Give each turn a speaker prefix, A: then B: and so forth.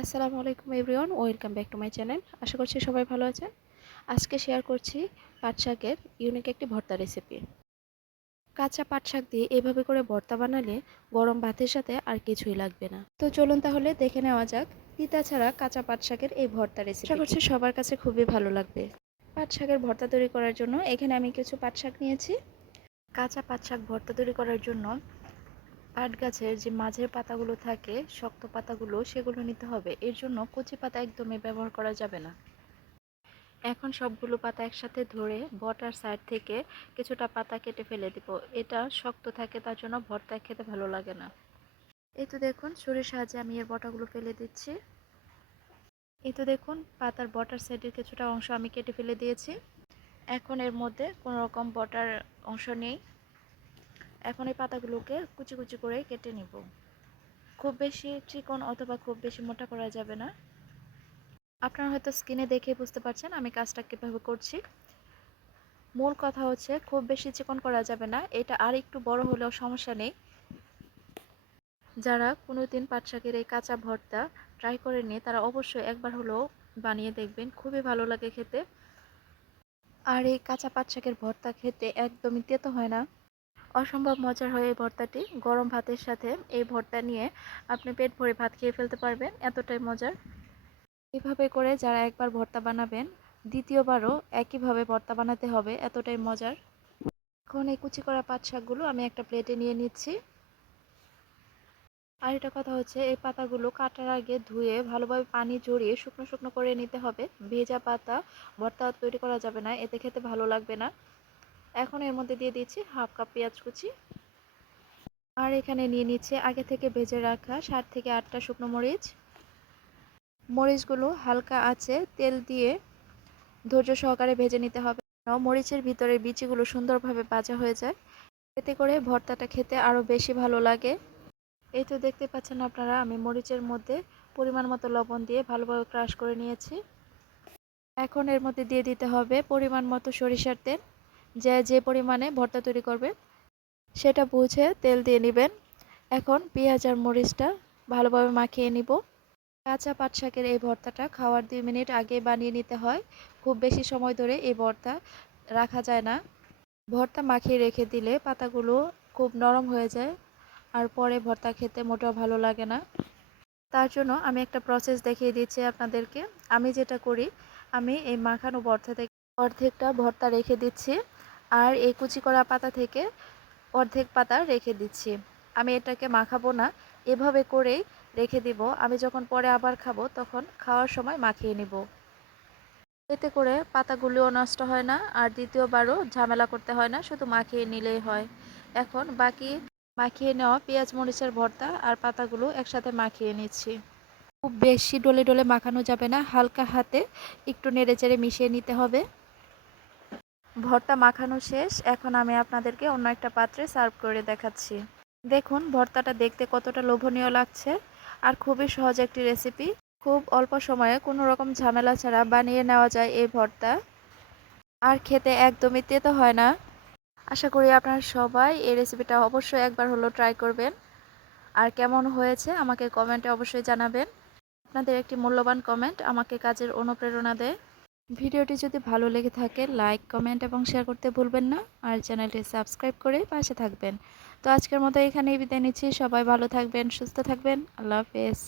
A: আসসালামু আলাইকুম everyone welcome back to my channel. আশা করছি সবাই ভালো আছেন। আজকে শেয়ার করছি পাট শাকের ইউনিক একটি ভর্তা রেসিপি কাঁচা পাট শাক দিয়ে এভাবে করে ভর্তা বানালে গরম ভাতের সাথে আর কিছুই লাগবে না। তো চলুন তাহলে দেখে নেওয়া যাক তিতা ছাড়া কাঁচা পাট শাকের এই ভর্তা রেসিপি আশা করছি সবার কাছে খুবই ভালো লাগবে। পাট শাকের ভর্তা তৈরি করার জন্য এখানে আমি কিছু পাট শাক নিয়েছি। কাঁচা পাট শাক ভর্তা তৈরি করার জন্য পাট গাছের যে মাঝের পাতাগুলো থাকে, শক্ত পাতাগুলো, সেগুলো নিতে হবে। এর জন্য কচি পাতা একদমই ব্যবহার করা যাবে না। এখন সবগুলো পাতা একসাথে ধরে বটার সাইড থেকে কিছুটা পাতা কেটে ফেলে দিব। এটা শক্ত থাকে, তার জন্য ভর্তা খেতে ভালো লাগে না। এই তো দেখুন, ছুরির সাহায্যে আমি এর বটাগুলো ফেলে দিচ্ছি। এই তো দেখুন, পাতার বটার সাইডের কিছুটা অংশ আমি কেটে ফেলে দিয়েছি। এখন এর মধ্যে কোনো রকম বটার অংশ নেই। এখন এই পাতাগুলোকে কুচি কুচি করে কেটে নিব। খুব বেশি চিকন অথবা খুব বেশি মোটা করা যাবে না। আপনারা হয়তো স্কিনে দেখে বুঝতে পারছেন আমি কাজটা কীভাবে করছি। মূল কথা হচ্ছে খুব বেশি চিকন করা যাবে না, এটা আর একটু বড় হলেও সমস্যা নেই। যারা কোনো দিন পাট শাকের এই কাঁচা ভর্তা ট্রাই করেনি তারা অবশ্যই একবার হলেও বানিয়ে দেখবেন, খুবই ভালো লাগে খেতে। আর এই কাঁচা পাটশাকের ভর্তা খেতে একদমই তেতো হয় না। অসম্ভব মজার হয় এই ভর্তাটি। গরম ভাতের সাথে এই ভর্তা নিয়ে আপনি পেট ভরে ভাত খেয়ে ফেলতে পারবেন, এতটাই মজার। এভাবে করে যারা একবার ভর্তা বানাবেন, দ্বিতীয়বারও একইভাবে ভর্তা বানাতে হবে, এতটাই মজার। এখন এই কুচি করা পাট শাকগুলো আমি একটা প্লেটে নিয়ে নিচ্ছি। আর এটা কথা হচ্ছে, এই পাতাগুলো কাটার আগে ধুয়ে ভালোভাবে পানি জড়িয়ে শুকনো শুকনো করে নিতে হবে। ভেজা পাতা ভর্তা তৈরি করা যাবে না, এতে খেতে ভালো লাগবে না। এখন এর মধ্যে দিয়ে দিচ্ছি হাফ কাপ পেঁয়াজ কুচি। আর এখানে নিয়ে নিচ্ছে আগে থেকে ভেজে রাখা সাত থেকে আটটা শুকনো মরিচ। মরিচগুলো হালকা আছে, তেল দিয়ে ধৈর্য সহকারে ভেজে নিতে হবে। মরিচের ভিতরে বিচিগুলো সুন্দরভাবে ভাজা হয়ে যায়। এতে করে ভর্তাটা খেতে আরও বেশি ভালো লাগে। এই তো দেখতে পাচ্ছেন আপনারা, আমি মরিচের মধ্যে পরিমাণ মতো লবণ দিয়ে ভালোভাবে ক্রাশ করে নিয়েছি। এখন এর মধ্যে দিয়ে দিতে হবে পরিমাণ মতো সরিষার তেল। যে যে পরিমাণে ভর্তা তৈরি করবে সেটা বুঝে তেল দিয়ে নেবেন। এখন পেঁয়াজ আর মরিচটা ভালোভাবে মাখিয়ে নিব। কাঁচা পাট শাকের এই ভর্তাটা খাওয়ার দুই মিনিট আগে বানিয়ে নিতে হয়। খুব বেশি সময় ধরে এই ভর্তা রাখা যায় না। ভর্তা মাখিয়ে রেখে দিলে পাতাগুলো খুব নরম হয়ে যায় আর পরে ভর্তা খেতে মোটেও ভালো লাগে না। তার জন্য আমি একটা প্রসেস দেখিয়ে দিচ্ছি আপনাদেরকে। আমি যেটা করি, আমি এই মাখানো ভর্তা থেকে অর্ধেকটা ভর্তা রেখে দিচ্ছি। আর এই কুচি করা পাতা থেকে অর্ধেক পাতা রেখে দিচ্ছি। আমি এটাকে মাখাবো না। এভাবে করেই রেখে দিব। আমি যখন পরে আবার খাব, তখন খাওয়ার সময় মাখিয়ে নিব। এতে করে পাতাগুলিও নষ্ট হয় না, আর দ্বিতীয়বারও ঝামেলা করতে হয় না, শুধু মাখিয়ে নিলেই হয়। এখন বাকি মাখিয়ে নেওয়া পেঁয়াজ, মরিচের ভর্তা আর পাতাগুলো একসাথে মাখিয়ে নিচ্ছি। খুব বেশি ডলে ডলে মাখানো যাবে না। হালকা হাতে একটু নেড়ে চেড়ে মিশিয়ে নিতে হবে। ভর্তা মাখানো শেষ। এখন আমি আপনাদেরকে অন্য একটা পাত্রে সার্ভ করে দেখাচ্ছি। দেখুন, ভর্তাটা দেখতে কতটা লোভনীয় লাগছে। আর খুবই সহজ একটি রেসিপি। খুব অল্প সময়ে কোনো রকম ঝামেলা ছাড়া বানিয়ে নেওয়া যায় এই ভর্তা। আর খেতে একদমই তেতো হয় না। আশা করি আপনারা সবাই এই রেসিপিটা অবশ্যই একবার হলো ট্রাই করবেন। আর কেমন হয়েছে আমাকে কমেন্টে অবশ্যই জানাবেন। আপনাদের একটি মূল্যবান কমেন্ট আমাকে কাজের অনুপ্রেরণা দেয়। ভিডিওটি যদি ভালো লেগে থাকে লাইক কমেন্ট এবং শেয়ার করতে ভুলবেন না। আর চ্যানেলটি সাবস্ক্রাইব করে পাশে থাকবেন। তো আজকের মতো এখানেই বিদায় নিচ্ছি। সবাই ভালো থাকবেন, সুস্থ থাকবেন। আল্লাহ হাফেজ।